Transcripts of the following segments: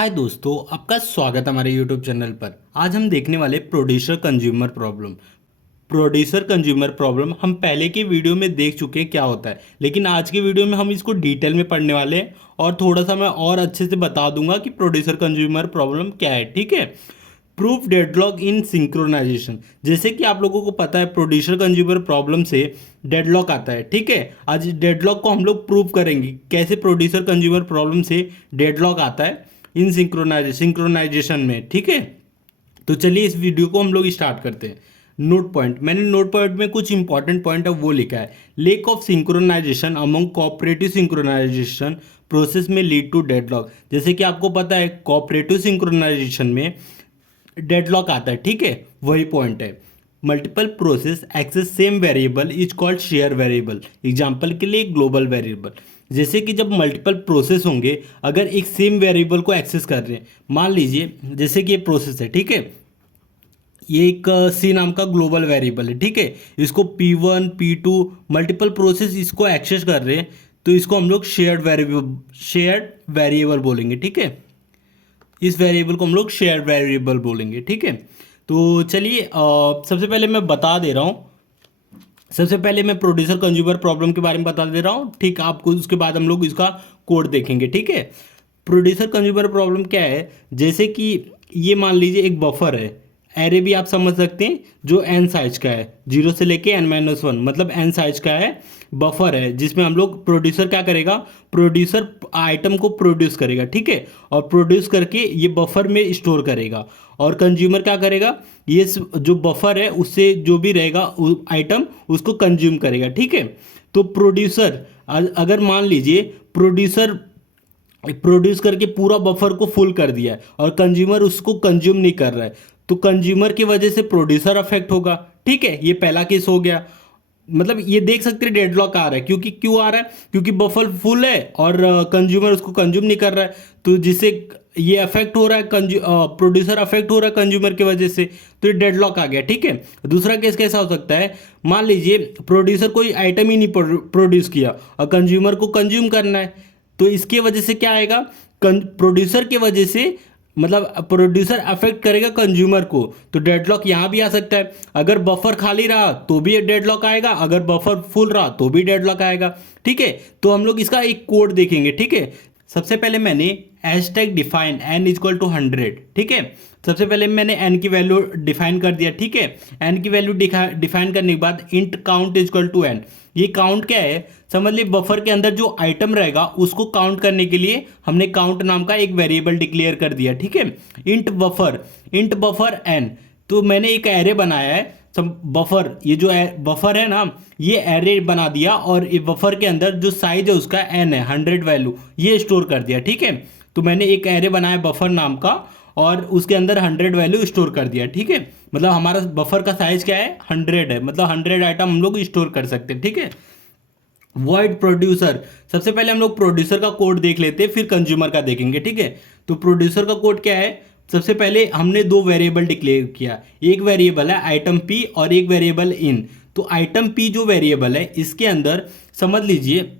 हाय दोस्तों, आपका स्वागत है हमारे यूट्यूब चैनल पर। आज हम देखने वाले producer consumer problem. Producer consumer problem हम पहले की वीडियो में देख चुके हैं क्या होता है, लेकिन आज की वीडियो में हम इसको डिटेल में पढ़ने वाले हैं और थोड़ा सा मैं और अच्छे से बता दूंगा कि प्रोड्यूसर कंज्यूमर प्रॉब्लम क्या है। ठीक है। प्रूफ डेडलॉक इन सिंक्रोनाइजेशन। जैसे कि आप लोगों को पता है प्रोड्यूसर कंज्यूमर प्रॉब्लम से डेडलॉक आता है। ठीक है। आज डेडलॉक को हम लोग प्रूव करेंगे कैसे प्रोड्यूसर कंज्यूमर प्रॉब्लम से डेडलॉक आता है इन सिंक्रोनाइजेशन में। ठीक है। तो चलिए इस वीडियो को हम लोग स्टार्ट करते हैं। नोट पॉइंट, मैंने नोट पॉइंट में कुछ इंपॉर्टेंट पॉइंट है वो लिखा है। Lack of synchronization among cooperative synchronization process में लीड टू डेडलॉक। जैसे कि आपको पता है कोऑपरेटिव सिंक्रोनाइजेशन में डेडलॉक आता है। ठीक है, वही पॉइंट है। Multiple process access same variable is called share variable. Example के लिए ग्लोबल वेरिएबल। जैसे कि जब मल्टीपल प्रोसेस होंगे, अगर एक सेम वेरिएबल को एक्सेस कर रहे हैं, मान लीजिए जैसे कि ये प्रोसेस है। ठीक है, ये एक सी नाम का ग्लोबल वेरिएबल है। ठीक है, इसको P1 P2 मल्टीपल प्रोसेस इसको एक्सेस कर रहे हैं, तो इसको हम लोग शेयर्ड वेरिएबल बोलेंगे। ठीक है, इस वेरिएबल को हम लोग शेयर वेरिएबल बोलेंगे। ठीक है। तो चलिए सबसे पहले मैं बता दे रहा हूँ। सबसे पहले मैं प्रोड्यूसर कंज्यूमर प्रॉब्लम के बारे में बता दे रहा हूँ। ठीक, आपको उसके बाद हम लोग इसका कोड देखेंगे। ठीक है। प्रोड्यूसर कंज्यूमर प्रॉब्लम क्या है, जैसे कि ये मान लीजिए एक बफर है। एरे भी आप समझ सकते हैं जो एन साइज का है, 0 से लेके n-1, मतलब एन साइज का है। बफर है जिसमें हम लोग प्रोड्यूसर क्या करेगा, प्रोड्यूसर आइटम को प्रोड्यूस करेगा। ठीक है, और प्रोड्यूस करके ये बफर में स्टोर करेगा। और कंज्यूमर क्या करेगा, ये जो बफर है उससे जो भी रहेगा आइटम उसको कंज्यूम करेगा। ठीक है। तो प्रोड्यूसर अगर मान लीजिए प्रोड्यूसर प्रोड्यूस करके पूरा बफर को फुल कर दिया है और कंज्यूमर उसको कंज्यूम नहीं कर रहा है, तो कंज्यूमर की वजह से प्रोड्यूसर अफेक्ट होगा। ठीक है, ये पहला केस हो गया। मतलब ये देख सकते हैं डेडलॉक आ रहा है, क्योंकि क्यों आ रहा है, क्योंकि बफर फुल है और कंज्यूमर उसको कंज्यूम नहीं कर रहा है, तो जिससे ये अफेक्ट हो रहा है, प्रोड्यूसर अफेक्ट हो रहा है कंज्यूमर की वजह से, तो ये डेडलॉक आ गया। ठीक है। दूसरा केस कैसा हो सकता है, मान लीजिए प्रोड्यूसर कोई आइटम ही नहीं प्रोड्यूस किया और कंज्यूमर को कंज्यूम करना है, तो इसके वजह से क्या आएगा, प्रोड्यूसर के वजह से मतलब प्रोड्यूसर अफेक्ट करेगा कंज्यूमर को, तो डेडलॉक यहाँ भी आ सकता है। अगर बफर खाली रहा तो भी डेडलॉक आएगा, अगर बफर फुल रहा तो भी डेडलॉक आएगा। ठीक है। तो हम लोग इसका एक कोड देखेंगे। ठीक है। सबसे पहले मैंने hashtag define n equal to 100। ठीक है, सबसे पहले मैंने n की वैल्यू डिफाइन कर दिया। ठीक है, n की वैल्यू डिफाइन करने के बाद int count equal to n। ये काउंट क्या है, समझ लीजिए बफर के अंदर जो आइटम रहेगा उसको काउंट करने के लिए हमने काउंट नाम का एक वेरिएबल डिक्लेयर कर दिया। ठीक है, इंट बफर n। तो मैंने एक एरे बनाया है, बफर, ये जो बफर है ना, ये एरे बना दिया और ये बफर के अंदर जो साइज है उसका n है, 100 वैल्यू, ये स्टोर कर दिया। ठीक है, तो मैंने एक एरे बनाया बफर नाम का और उसके अंदर 100 वैल्यू स्टोर कर दिया। ठीक है, मतलब हमारा बफर का साइज क्या है, 100 है, मतलब 100 आइटम हम लोग स्टोर कर सकते हैं। ठीक है। वॉइड प्रोड्यूसर, सबसे पहले हम लोग प्रोड्यूसर का कोड देख लेते हैं, फिर कंज्यूमर का देखेंगे। ठीक है, तो प्रोड्यूसर का कोड क्या है, सबसे पहले हमने दो वेरिएबल डिक्लेयर किया, एक वेरिएबल है आइटम पी और एक वेरिएबल इन। तो आइटम पी जो वेरिएबल है इसके अंदर समझ लीजिए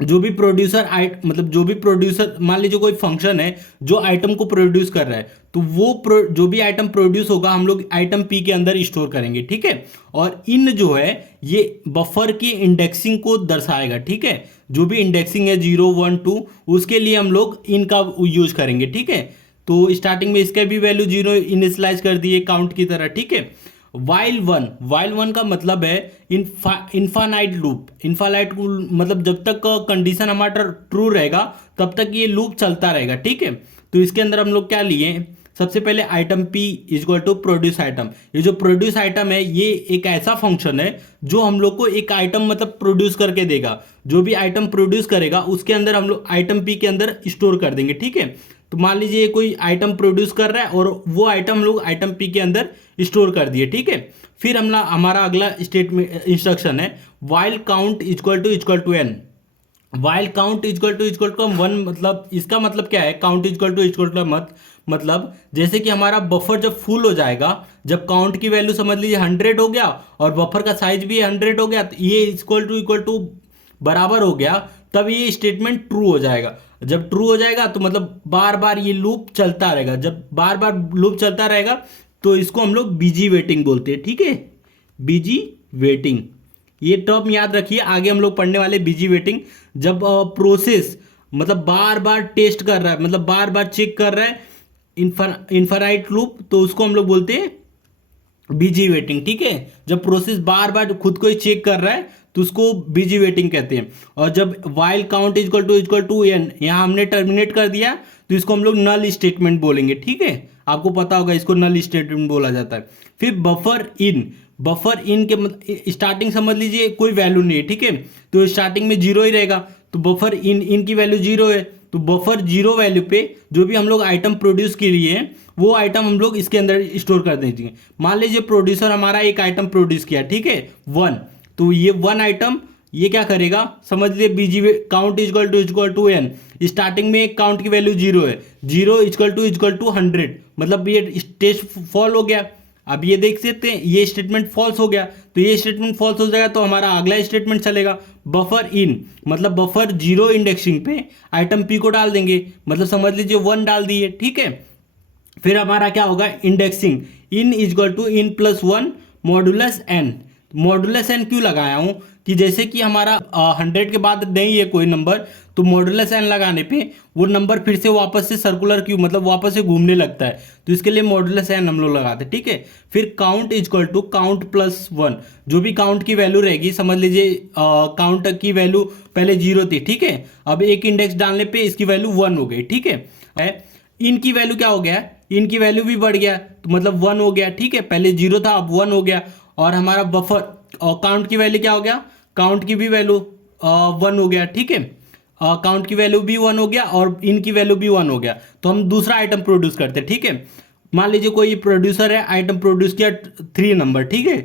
जो भी प्रोड्यूसर मतलब जो भी प्रोड्यूसर, मान लीजिए कोई फंक्शन है जो आइटम को प्रोड्यूस कर रहा है, तो वो जो भी आइटम प्रोड्यूस होगा हम लोग आइटम पी के अंदर स्टोर करेंगे। ठीक है, और इन जो है ये बफर की इंडेक्सिंग को दर्शाएगा। ठीक है, जो भी इंडेक्सिंग है 0 1 2 उसके लिए हम लोग इन का यूज करेंगे। ठीक है, तो स्टार्टिंग में इसका भी वैल्यू 0 इनिशियलाइज कर दिए काउंट की तरह। ठीक है। वाइल वन का मतलब है इन्फानाइट लूप। इन्फानाइट मतलब जब तक कंडीशन हमारा ट्रू रहेगा तब तक ये लूप चलता रहेगा। ठीक है, तो इसके अंदर हम लोग क्या लिए, सबसे पहले item p equal to produce item. ये जो प्रोड्यूस आइटम है ये एक ऐसा फंक्शन है जो हम लोग को एक आइटम मतलब प्रोड्यूस करके देगा। जो भी आइटम प्रोड्यूस करेगा उसके अंदर हम लोग आइटम p के अंदर स्टोर कर देंगे। ठीक है, तो मान लीजिए कोई आइटम प्रोड्यूस कर रहा है और वो आइटम हम लोग आइटम पी के अंदर स्टोर कर दिए। ठीक है, फिर हमारा अगला स्टेटमेंट इंस्ट्रक्शन है while count equal to n। While count equal to 1, मतलब इसका मतलब क्या है, काउंट इक्वल टू मतलब जैसे कि हमारा बफर जब फुल हो जाएगा, जब काउंट की वैल्यू समझ लीजिए 100 हो गया और बफर का साइज भी 100 हो गया, तो ये इक्वल टू बराबर हो गया, तब ये स्टेटमेंट ट्रू हो जाएगा। जब ट्रू हो जाएगा तो मतलब बार बार ये लूप चलता रहेगा, जब बार बार लूप चलता रहेगा तो इसको हम लोग बीजी वेटिंग बोलते हैं, ठीक है, बीजी वेटिंग। ये टर्म याद रखिए, आगे हम लोग पढ़ने वाले बीजी वेटिंग। जब प्रोसेस मतलब बार बार टेस्ट कर रहा है, मतलब बार बार चेक कर रहा है इनफाइनाइट लूप, तो उसको हम लोग बोलते हैं बीजी वेटिंग, ठीक है। जब प्रोसेस बार बार खुद को ही चेक कर रहा है तो उसको बीजी वेटिंग कहते हैं। और जब while count equal to n यहाँ हमने टर्मिनेट कर दिया तो इसको हम लोग नल स्टेटमेंट बोलेंगे, ठीक है, आपको पता होगा इसको नल स्टेटमेंट बोला जाता है। फिर बफर इन के स्टार्टिंग समझ लीजिए कोई वैल्यू नहीं है, ठीक है, तो स्टार्टिंग में जीरो ही रहेगा, तो बफर इन की वैल्यू जीरो है, तो बफर जीरो वैल्यू पे जो भी हम लोग आइटम प्रोड्यूस के लिए हैं वो आइटम हम लोग इसके अंदर स्टोर कर देंगे। मान लीजिए प्रोड्यूसर हमारा एक आइटम प्रोड्यूस किया, ठीक है, 1, तो ये 1 आइटम ये क्या करेगा, समझ लीजिए बीजी count equal to N, starting में काउंट की वैल्यू जीरो है, जीरो इक्वल टू 100, मतलब ये टेस्ट फॉल हो गया। अब ये देख सकते हैं ये स्टेटमेंट फॉल्स हो गया, तो ये स्टेटमेंट फॉल्स हो जाएगा तो हमारा अगला स्टेटमेंट चलेगा बफर इन, मतलब बफर जीरो इंडेक्सिंग पे आइटम पी को डाल देंगे, मतलब समझ लीजिए 1 डाल दिए, ठीक है। फिर हमारा क्या होगा, indexing in equal to in plus 1 modulus n. Modulus n क्यों लगाया हूँ कि जैसे कि हमारा 100 के बाद नहीं है कोई नंबर, तो मॉडुलस एन लगाने पे वो नंबर फिर से वापस से सर्कुलर क्यू मतलब वापस से घूमने लगता है, तो इसके लिए मॉडुलस एन हम लोग लगाते हैं, ठीक है। फिर count equal to count plus 1, जो भी काउंट की वैल्यू रहेगी, समझ लीजिए काउंट की वैल्यू पहले जीरो थी, ठीक है, अब एक इंडेक्स डालने पे इसकी वैल्यू 1 हो गई, ठीक है। इनकी वैल्यू क्या हो गया, इनकी वैल्यू भी बढ़ गया, तो मतलब 1 हो गया, ठीक है, पहले जीरो था अब 1 हो गया। और हमारा बफर और काउंट की वैल्यू क्या हो गया, काउंट की भी वैल्यू 1 हो गया, ठीक है, काउंट की वैल्यू भी 1 हो गया और इनकी वैल्यू भी 1 हो गया, तो हम दूसरा आइटम प्रोड्यूस करते हैं, ठीक है। मान लीजिए कोई प्रोड्यूसर है, आइटम प्रोड्यूस किया 3 नंबर, ठीक है,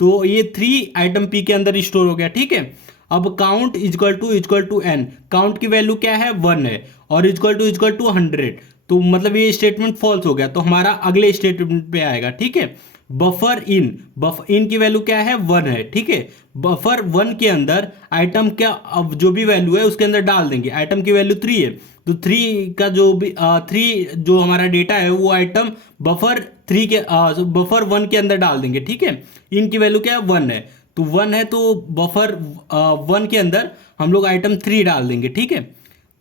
तो ये 3 आइटम पी के अंदर स्टोर हो गया, ठीक है। अब count equal to n, count की वैल्यू क्या है 1 है, और इक्वल टू 100, तो मतलब ये स्टेटमेंट फॉल्स हो गया, तो हमारा अगले स्टेटमेंट पे आएगा, ठीक है। बफर इन की वैल्यू क्या है 1 है, ठीक है, बफर 1 के अंदर आइटम क्या अब जो भी वैल्यू है उसके अंदर डाल देंगे, आइटम की वैल्यू 3 है, तो 3 का जो भी 3 जो हमारा डेटा है वो आइटम बफर 3 के बफर 1 के अंदर डाल देंगे, ठीक है। इनकी वैल्यू क्या है 1 है, तो 1 है तो बफर 1 के अंदर हम लोग आइटम 3 डाल देंगे, ठीक है,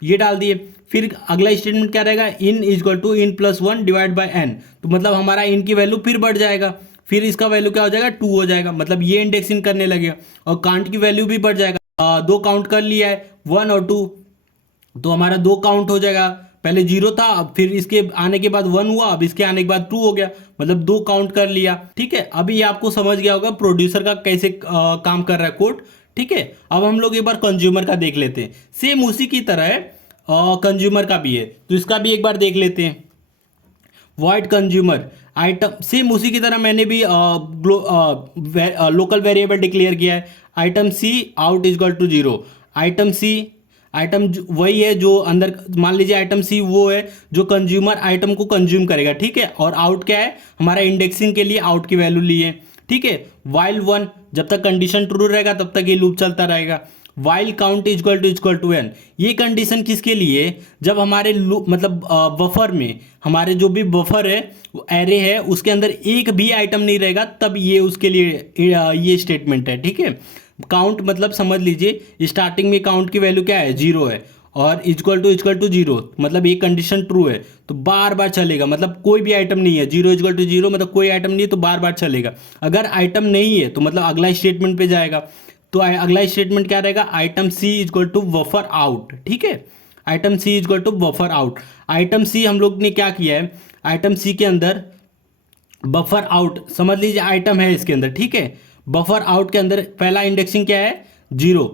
ये डाल दिए। फिर अगला स्टेटमेंट क्या रहेगा, in equal to in plus 1 divide by n, तो मतलब हमारा इन की वैल्यू फिर बढ़ जाएगा, फिर इसका वैल्यू क्या हो जाएगा 2 हो जाएगा, मतलब ये इंडेक्सिंग करने लगेगा। और काउंट की वैल्यू भी बढ़ जाएगा, 2 काउंट कर लिया है 1 और 2, तो हमारा 2 काउंट हो जाएगा, पहले 0 था अब फिर इसके आने के बाद 1 हुआ, अब इसके आने के बाद 2 हो गया, मतलब 2 काउंट कर लिया, ठीक है। अभी ये आपको समझ गया होगा प्रोड्यूसर का कैसे काम कर रहा है कोड, ठीक है। अब हम लोग एक बार कंज्यूमर का देख लेते हैं, सेम उसी की तरह है, कंज्यूमर का भी है, तो इसका भी एक बार देख लेते हैं। वॉइड कंज्यूमर आइटम, सेम उसी की तरह मैंने भी लोकल वेरिएबल डिक्लेयर किया है, item c out equal to 0, item c item वही है जो अंदर, मान लीजिए आइटम सी वो है जो कंज्यूमर आइटम को कंज्यूम करेगा, ठीक है, और आउट क्या है हमारा इंडेक्सिंग के लिए आउट की वैल्यू ली है, ठीक है। वाइल 1, जब तक कंडीशन ट्रू रहेगा तब तक ये लूप चलता रहेगा। While count equal to n, ये कंडीशन किसके लिए, जब हमारे मतलब बफर में हमारे जो भी बफर है एरे है उसके अंदर एक भी आइटम नहीं रहेगा, तब ये उसके लिए ये स्टेटमेंट है, ठीक है। काउंट मतलब समझ लीजिए स्टार्टिंग में काउंट की वैल्यू क्या है 0 है, और इक्वल टू 0, मतलब ये कंडीशन ट्रू है तो बार बार चलेगा, मतलब कोई भी आइटम नहीं है, 0 इक्वल टू 0 मतलब कोई आइटम नहीं है तो बार बार चलेगा। अगर आइटम नहीं है तो मतलब अगला स्टेटमेंट पे जाएगा, तो अगला स्टेटमेंट क्या रहेगा, item C equal to buffer out, ठीक है, item C equal to buffer out. Item C हम लोग ने क्या किया है, आइटम सी के अंदर बफर आउट समझ लीजिए आइटम है इसके अंदर, ठीक है, बफर आउट के अंदर पहला इंडेक्सिंग क्या है 0,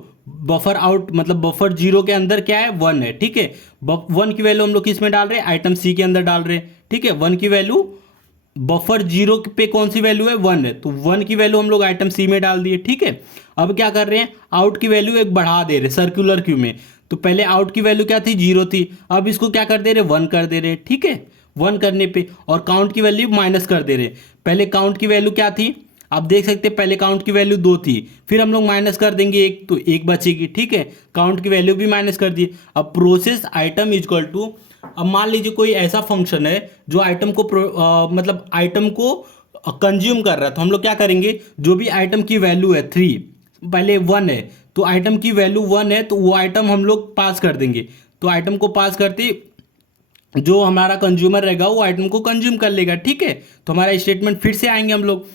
बफर आउट मतलब बफर 0 के अंदर क्या है 1 है, ठीक है। 1 की वैल्यू हम लोग किस में डाल रहे हैं, आइटम सी के अंदर डाल रहे हैं, ठीक है। 1 की वैल्यू बफर 0 पे कौन सी वैल्यू है 1 है, तो 1 की वैल्यू हम लोग आइटम सी में डाल दिए, ठीक है। अब क्या कर रहे हैं, आउट की वैल्यू एक बढ़ा दे रहे सर्कुलर क्यू में, तो पहले आउट की वैल्यू क्या थी 0 थी, अब इसको क्या कर दे रहे 1 कर दे रहे, ठीक है। 1 करने पे और काउंट की वैल्यू माइनस कर दे रहे, पहले काउंट की वैल्यू क्या थी आप देख सकते हैं पहले काउंट की वैल्यू 2 थी, फिर हम लोग माइनस कर देंगे 1 तो 1 बचेगी, ठीक है। काउंट की वैल्यू भी माइनस कर दी। अब प्रोसेस आइटम इजक्वल टू, अब मान लीजिए कोई ऐसा फंक्शन है जो आइटम को मतलब आइटम को कंज्यूम कर रहा है, तो हम लोग क्या करेंगे, जो भी आइटम की वैल्यू है 3, पहले 1 है तो आइटम की वैल्यू 1 है तो वो आइटम हम लोग पास कर देंगे। तो आइटम को पास करते जो हमारा कंज्यूमर रहेगा वो आइटम को कंज्यूम कर लेगा, ठीक है। तो हमारा स्टेटमेंट फिर से आएंगे हम लोग,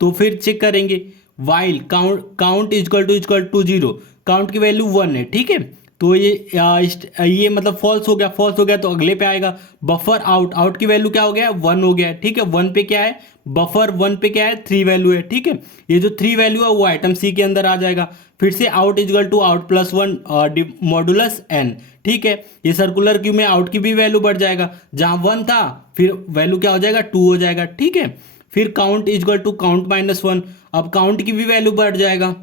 तो फिर चेक करेंगे while count equal to 0, count की वैल्यू 1 है, ठीक है। तो ये मतलब फॉल्स हो गया, फॉल्स हो गया तो अगले पे आएगा बफर आउट, आउट की वैल्यू क्या हो गया 1 हो गया, ठीक है। 1 पे क्या है, बफर 1 पे क्या है 3 वैल्यू है, ठीक है। ये जो 3 वैल्यू है वो आइटम सी के अंदर आ जाएगा। फिर से out equal to out plus 1 modulus n, ठीक है। ये सर्कुलर क्यू में आउट की भी वैल्यू बढ़ जाएगा, जहां 1 था फिर वैल्यू क्या हो जाएगा 2 हो जाएगा, ठीक है। फिर count equal to count minus 1, अब काउंट की भी वैल्यू बढ़ जाएगा,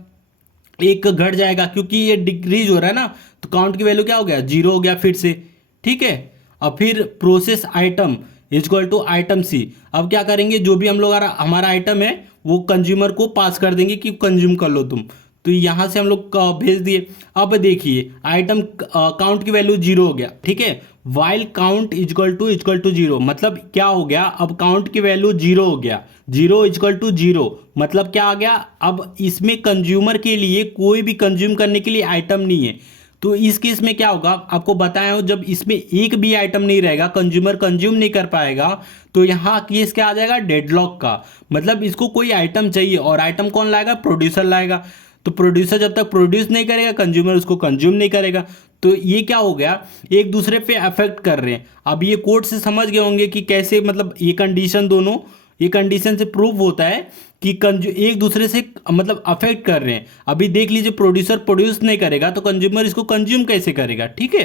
एक घट जाएगा क्योंकि ये डिक्रीज हो रहा है ना, तो काउंट की वैल्यू क्या हो गया 0 हो गया फिर से, ठीक है। अब फिर process item equal to item C, अब क्या करेंगे, जो भी हम लोग हमारा आइटम है वो कंज्यूमर को पास कर देंगे कि कंज्यूम कर लो तुम, तो यहाँ से हम लोग भेज दिए। अब देखिए आइटम काउंट की वैल्यू 0 हो गया, ठीक है। वाइल काउंट इजक्वल टू 0 मतलब क्या हो गया, अब काउंट की वैल्यू 0 हो गया, 0 इजक्वल टू 0 मतलब क्या आ गया, अब इसमें कंज्यूमर के लिए कोई भी कंज्यूम करने के लिए आइटम नहीं है। तो इस केस में क्या होगा, आपको बताया हूं, जब इसमें एक भी आइटम नहीं रहेगा, कंज्यूमर कंज्यूम नहीं कर पाएगा, तो यहाँ केस क्या आ जाएगा डेडलॉक का, मतलब इसको कोई आइटम चाहिए और आइटम कौन लाएगा, प्रोड्यूसर लाएगा। तो प्रोड्यूसर जब तक प्रोड्यूस नहीं करेगा कंज्यूमर उसको कंज्यूम नहीं करेगा। तो ये क्या हो गया, एक दूसरे पे अफेक्ट कर रहे हैं। अब ये कोड से समझ गए होंगे कि कैसे, मतलब ये कंडीशन दोनों, ये कंडीशन से प्रूव होता है कि एक दूसरे से मतलब अफेक्ट कर रहे हैं। अभी देख लीजिए प्रोड्यूसर प्रोड्यूस नहीं करेगा तो कंज्यूमर इसको कंज्यूम कैसे करेगा, ठीक है।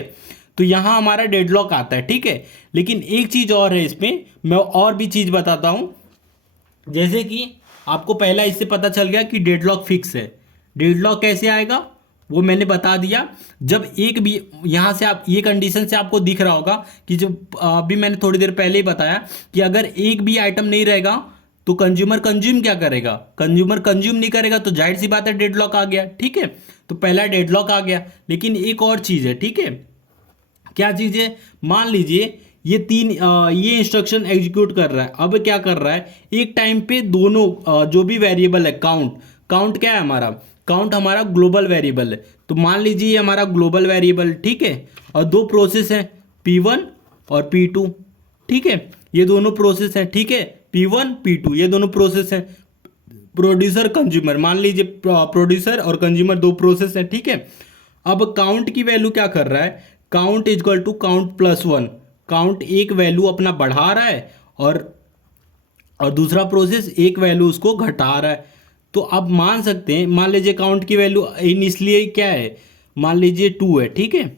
तो यहाँ हमारा डेडलॉक आता है, ठीक है। लेकिन एक चीज़ और है इसमें, मैं और भी चीज़ बताता हूँ। जैसे कि आपको पहला इससे पता चल गया कि डेडलॉक फिक्स है। डेडलॉक कैसे आएगा वो मैंने बता दिया, जब एक भी यहाँ से आप ये कंडीशन से आपको दिख रहा होगा कि जब अभी मैंने थोड़ी देर पहले ही बताया कि अगर एक भी आइटम नहीं रहेगा तो कंज्यूमर कंज्यूम क्या करेगा, कंज्यूमर कंज्यूम नहीं करेगा, तो जाहिर सी बात है डेडलॉक आ गया, ठीक है। तो पहला डेडलॉक आ गया। लेकिन एक और चीज़ है, ठीक है। क्या चीज़ है, मान लीजिए ये इंस्ट्रक्शन एग्जीक्यूट कर रहा है। अब क्या कर रहा है, एक टाइम पे दोनों जो भी वेरिएबल है, काउंट क्या है हमारा, काउंट हमारा ग्लोबल वेरिएबल है। तो मान लीजिए ये हमारा ग्लोबल वेरिएबल, ठीक है। और दो प्रोसेस हैं P1 और P2, ठीक है। ये दोनों प्रोसेस हैं, ठीक है। P1 P2 ये दोनों प्रोसेस हैं, प्रोड्यूसर कंज्यूमर, मान लीजिए प्रोड्यूसर और कंज्यूमर दो प्रोसेस हैं, ठीक है। अब काउंट की वैल्यू क्या कर रहा है, count equal to count plus 1, count एक वैल्यू अपना बढ़ा रहा है और दूसरा प्रोसेस एक वैल्यू उसको घटा रहा है। तो आप मान सकते हैं, मान लीजिए काउंट की वैल्यू इनिशियली क्या है, मान लीजिए 2 है, ठीक है।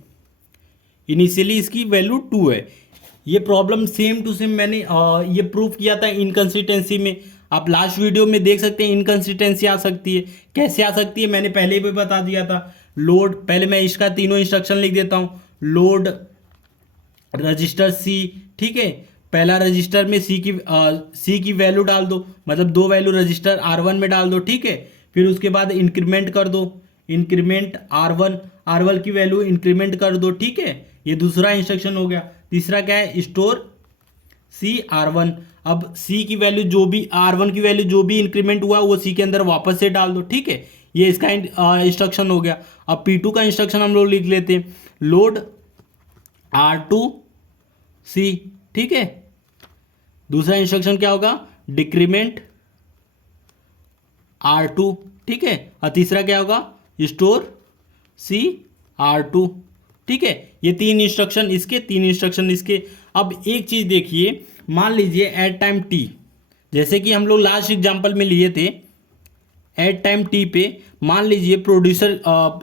इनिशियली इसकी वैल्यू 2 है। ये प्रॉब्लम सेम टू सेम मैंने ये प्रूफ किया था इनकन्सिस्टेंसी में। आप लास्ट वीडियो में देख सकते हैं इनकन्सिस्टेंसी आ सकती है, कैसे आ सकती है मैंने पहले भी बता दिया था। लोड, पहले मैं इसका तीनों इंस्ट्रक्शन लिख देता हूँ। लोड रजिस्टर सी, ठीक है। पहला रजिस्टर में सी की वैल्यू डाल दो, मतलब दो वैल्यू रजिस्टर R1 में डाल दो, ठीक है। फिर उसके बाद इंक्रीमेंट कर दो, इंक्रीमेंट R1 की वैल्यू इंक्रीमेंट कर दो, ठीक है। ये दूसरा इंस्ट्रक्शन हो गया। तीसरा क्या है, स्टोर सी R1। अब सी की वैल्यू जो भी, R1 की वैल्यू जो भी इंक्रीमेंट हुआ वो सी के अंदर वापस से डाल दो, ठीक है। ये इसका इंस्ट्रक्शन हो गया। अब P2 का इंस्ट्रक्शन हम लोग लिख लेते हैं, लोड R2 सी, ठीक है। दूसरा इंस्ट्रक्शन क्या होगा, डिक्रीमेंट R2, ठीक है। और तीसरा क्या होगा, स्टोर सी R2, ठीक है। ये तीन इंस्ट्रक्शन इसके, तीन इंस्ट्रक्शन इसके। अब एक चीज देखिए, मान लीजिए एट टाइम टी, जैसे कि हम लोग लास्ट एग्जांपल में लिए थे, एट टाइम टी पे मान लीजिए प्रोड्यूसर,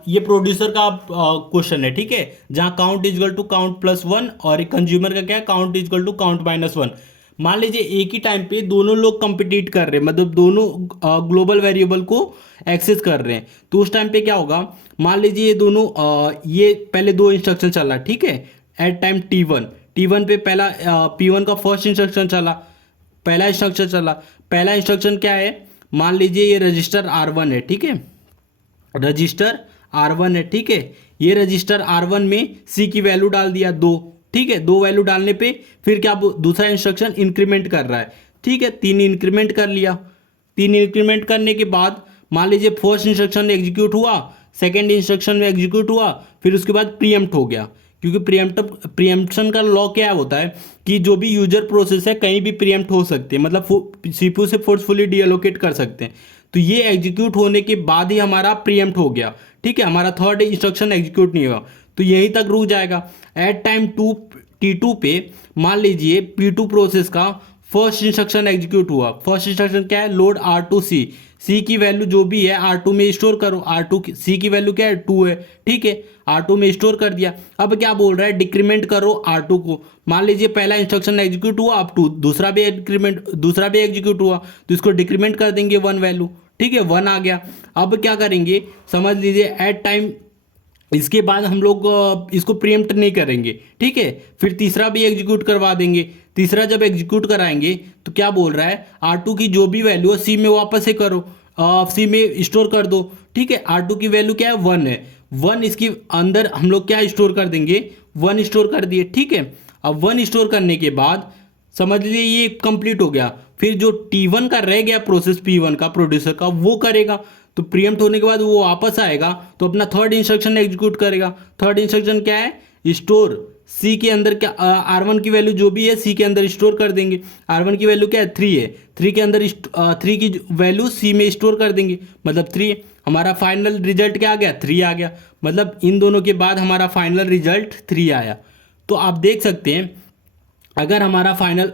ये प्रोड्यूसर का क्वेश्चन है, ठीक है, जहां count equal to count plus 1 और कंज्यूमर का क्या है, count equal to count minus 1। मान लीजिए एक ही टाइम पे दोनों लोग कंपीट कर रहे हैं, मतलब दोनों ग्लोबल वेरिएबल को एक्सेस कर रहे हैं। तो उस टाइम पे क्या होगा, मान लीजिए ये दोनों ये पहले दो इंस्ट्रक्शन चला, ठीक है। एट टाइम T1 पे पहला P1 का फर्स्ट इंस्ट्रक्शन चला, पहला इंस्ट्रक्शन चला। पहला इंस्ट्रक्शन क्या है, मान लीजिए ये रजिस्टर R1 है, ठीक है, रजिस्टर R1 है, ठीक है, ये रजिस्टर R1 में C की वैल्यू डाल दिया 2, ठीक है, 2 वैल्यू डालने पे फिर क्या दूसरा इंस्ट्रक्शन इंक्रीमेंट कर रहा है, ठीक है, 3 इंक्रीमेंट कर लिया। 3 इंक्रीमेंट करने के बाद मान लीजिए फर्स्ट इंस्ट्रक्शन एग्जीक्यूट हुआ, सेकेंड इंस्ट्रक्शन में एग्जीक्यूट हुआ, फिर उसके बाद प्रीएम्प्ट हो गया, क्योंकि प्रीएम्प्शन का लॉ क्या होता है कि जो भी यूजर प्रोसेस है कहीं भी प्रीएम्प्ट हो सकते हैं, मतलब सीपीयू से फोर्सफुली डीएलोकेट कर सकते हैं। तो ये एग्जीक्यूट होने के बाद ही हमारा प्रीएम्प्ट हो गया, ठीक है, हमारा थर्ड इंस्ट्रक्शन एग्जीक्यूट नहीं हुआ, तो यहीं तक रुक जाएगा। एट टाइम T2 पे मान लीजिए P2 प्रोसेस का फर्स्ट इंस्ट्रक्शन एग्जीक्यूट हुआ। फर्स्ट इंस्ट्रक्शन क्या है, लोड R2C, C की वैल्यू जो भी है R2 में स्टोर करो, C की वैल्यू क्या है 2 है, ठीक है, R2 में स्टोर कर दिया। अब क्या बोल रहा है, डिक्रीमेंट करो R2 को। मान लीजिए पहला इंस्ट्रक्शन एग्जीक्यूट हुआ, अब 2 दूसरा भी एग्जीक्यूट हुआ, तो इसको डिक्रीमेंट कर देंगे 1 वैल्यू, ठीक है, 1 आ गया। अब क्या करेंगे, समझ लीजिए एट टाइम, इसके बाद हम लोग इसको प्रीएम्प्ट नहीं करेंगे, ठीक है, फिर तीसरा भी एग्जीक्यूट करवा देंगे। तीसरा जब एग्जीक्यूट कराएंगे तो क्या बोल रहा है, R2 की जो भी वैल्यू है C में वापस से करो, C में स्टोर कर दो, ठीक है, R2 की वैल्यू क्या है 1 है, 1 इसके अंदर हम लोग क्या स्टोर कर देंगे, 1 स्टोर कर दिए, ठीक है। अब 1 स्टोर करने के बाद समझ लीजिए ये कंप्लीट हो गया, फिर जो T1 का रह गया प्रोसेस P1 का प्रोड्यूसर का वो करेगा, तो प्रीएम्प्ट होने के बाद वो वापस आएगा तो अपना थर्ड इंस्ट्रक्शन एग्जीक्यूट करेगा। थर्ड इंस्ट्रक्शन क्या है, स्टोर C के अंदर क्या, R1 की वैल्यू जो भी है C के अंदर स्टोर कर देंगे। R1 की वैल्यू क्या है 3 है, 3 के अंदर 3 की वैल्यू C में स्टोर कर देंगे, मतलब 3। हमारा फाइनल रिजल्ट क्या आ गया, 3 आ गया, मतलब इन दोनों के बाद हमारा फाइनल रिजल्ट 3 आया। तो आप देख सकते हैं अगर हमारा फाइनल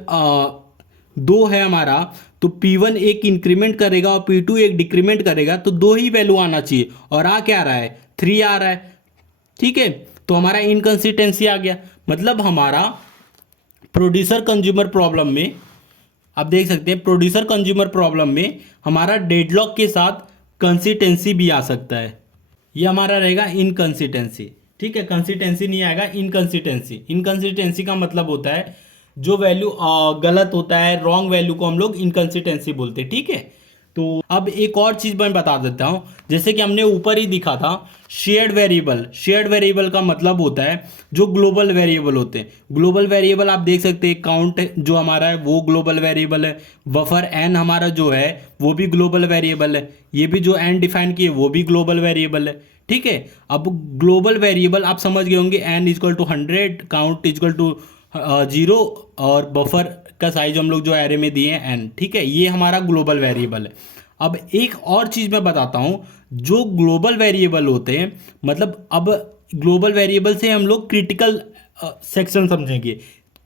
2 है हमारा, तो P1 एक इंक्रीमेंट करेगा और P2 एक डिक्रीमेंट करेगा, तो 2 ही वैल्यू आना चाहिए, और आ क्या रहा है 3 आ रहा है, ठीक है। तो हमारा इनकंसिस्टेंसी आ गया, मतलब हमारा प्रोड्यूसर कंज्यूमर प्रॉब्लम में आप देख सकते हैं, प्रोड्यूसर कंज्यूमर प्रॉब्लम में हमारा डेडलॉक के साथ कंसिस्टेंसी भी आ सकता है। ये हमारा रहेगा इनकंसिस्टेंसी, ठीक है, कंसिस्टेंसी नहीं आएगा, इनकंसिस्टेंसी। इनकंसिस्टेंसी का मतलब होता है जो वैल्यू गलत होता है, रॉन्ग वैल्यू को हम लोग इनकंसिस्टेंसी बोलते हैं, ठीक है। तो अब एक और चीज़ मैं बता देता हूँ, जैसे कि हमने ऊपर ही दिखा था शेयर्ड वेरिएबल। शेयर्ड वेरिएबल का मतलब होता है जो ग्लोबल वेरिएबल होते हैं। ग्लोबल वेरिएबल आप देख सकते हैं, काउंट जो हमारा है वो ग्लोबल वेरिएबल है, बफर n हमारा जो है वो भी ग्लोबल वेरिएबल है, ये भी जो n डिफाइन किए वो भी ग्लोबल वेरिएबल है, ठीक है। अब ग्लोबल वेरिएबल आप समझ गए होंगे, n equal to 100, count equal to 0, और बफर का साइज हम लोग जो एरे में दिए हैं n, ठीक है, ये हमारा ग्लोबल वेरिएबल है। अब एक और चीज़ मैं बताता हूँ, जो ग्लोबल वेरिएबल होते हैं, मतलब अब ग्लोबल वेरिएबल से हम लोग क्रिटिकल सेक्शन समझेंगे।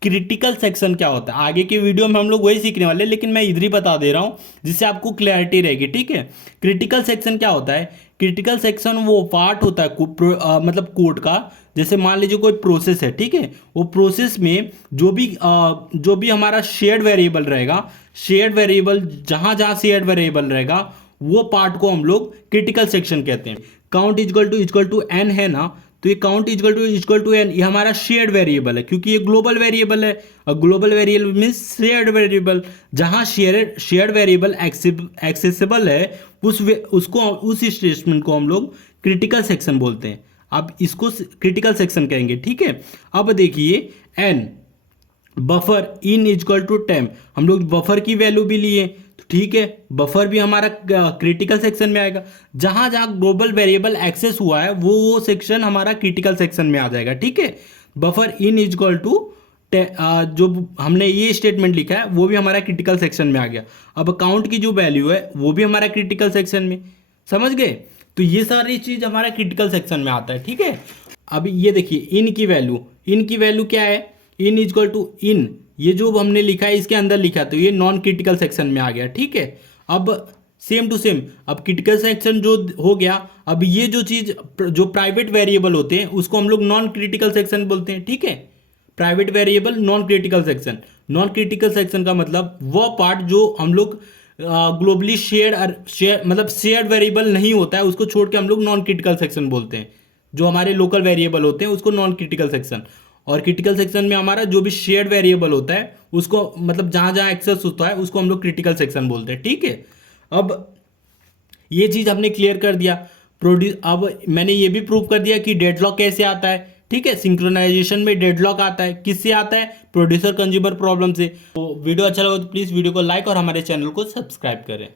क्रिटिकल सेक्शन क्या होता है आगे के वीडियो में हम लोग वही सीखने वाले हैं, लेकिन मैं इधर ही बता दे रहा हूँ जिससे आपको क्लैरिटी रहेगी, ठीक है। क्रिटिकल सेक्शन क्या होता है, क्रिटिकल सेक्शन वो पार्ट होता है मतलब कोड का, जैसे मान लीजिए कोई प्रोसेस है, ठीक है, वो प्रोसेस में जो भी हमारा शेयर्ड वेरिएबल रहेगा, शेयर्ड वेरिएबल जहाँ जहाँ शेयर्ड वेरिएबल रहेगा वो पार्ट को हम लोग क्रिटिकल सेक्शन कहते हैं। काउंट इक्वल टू n है ना, तो ये काउंट इक्वल टू n ये हमारा शेयर्ड वेरिएबल है, क्योंकि ये ग्लोबल वेरिएबल है, और global variable means shared variable. जहाँ शेयर्ड वेरिएबल एक्सेसिबल है उस स्टेटमेंट को हम लोग क्रिटिकल सेक्शन बोलते हैं। आप इसको क्रिटिकल सेक्शन कहेंगे, ठीक है। अब देखिए n buffer in equal to temp, हम लोग बफर की वैल्यू भी लिए, तो ठीक है, बफर भी हमारा क्रिटिकल सेक्शन में आएगा। जहां जहां ग्लोबल वेरिएबल एक्सेस हुआ है वो सेक्शन हमारा क्रिटिकल सेक्शन में आ जाएगा, ठीक है। बफर इन इक्वल टू जो हमने ये स्टेटमेंट लिखा है वो भी हमारा क्रिटिकल सेक्शन में आ गया। अब काउंट की जो वैल्यू है वो भी हमारा क्रिटिकल सेक्शन में, समझ गए। तो ये सारी चीज हमारा क्रिटिकल सेक्शन में आता है, ठीक है। अब ये देखिए इन की वैल्यू क्या है, इन इक्वल टू इन, ये जो हमने लिखा है इसके अंदर लिखा, तो ये नॉन क्रिटिकल सेक्शन में आ गया, ठीक है। अब सेम टू सेम, अब क्रिटिकल सेक्शन जो हो गया, अब ये जो चीज जो प्राइवेट वेरिएबल होते हैं उसको हम लोग नॉन क्रिटिकल सेक्शन बोलते हैं, ठीक है। Private variable non critical section. Non critical section का मतलब वो पार्ट जो हम लोग ग्लोबली शेयर मतलब शेयर्ड वेरिएबल नहीं होता है, उसको छोड़ के हम लोग नॉन क्रिटिकल सेक्शन बोलते हैं। जो हमारे लोकल वेरिएबल होते हैं उसको नॉन क्रिटिकल सेक्शन, और क्रिटिकल सेक्शन में हमारा जो भी शेयर्ड वेरिएबल होता है उसको मतलब जहाँ जहाँ एक्सेस होता है उसको हम लोग क्रिटिकल सेक्शन बोलते हैं, ठीक है। अब ये चीज़ हमने क्लियर कर दिया। अब मैंने ये भी प्रूव कर दिया कि डेडलॉक कैसे आता है। ठीक है, सिंक्रोनाइजेशन में डेडलॉक आता है, किससे आता है? प्रोड्यूसर कंज्यूमर प्रॉब्लम से। तो वीडियो अच्छा लगा तो प्लीज़ वीडियो को लाइक और हमारे चैनल को सब्सक्राइब करें।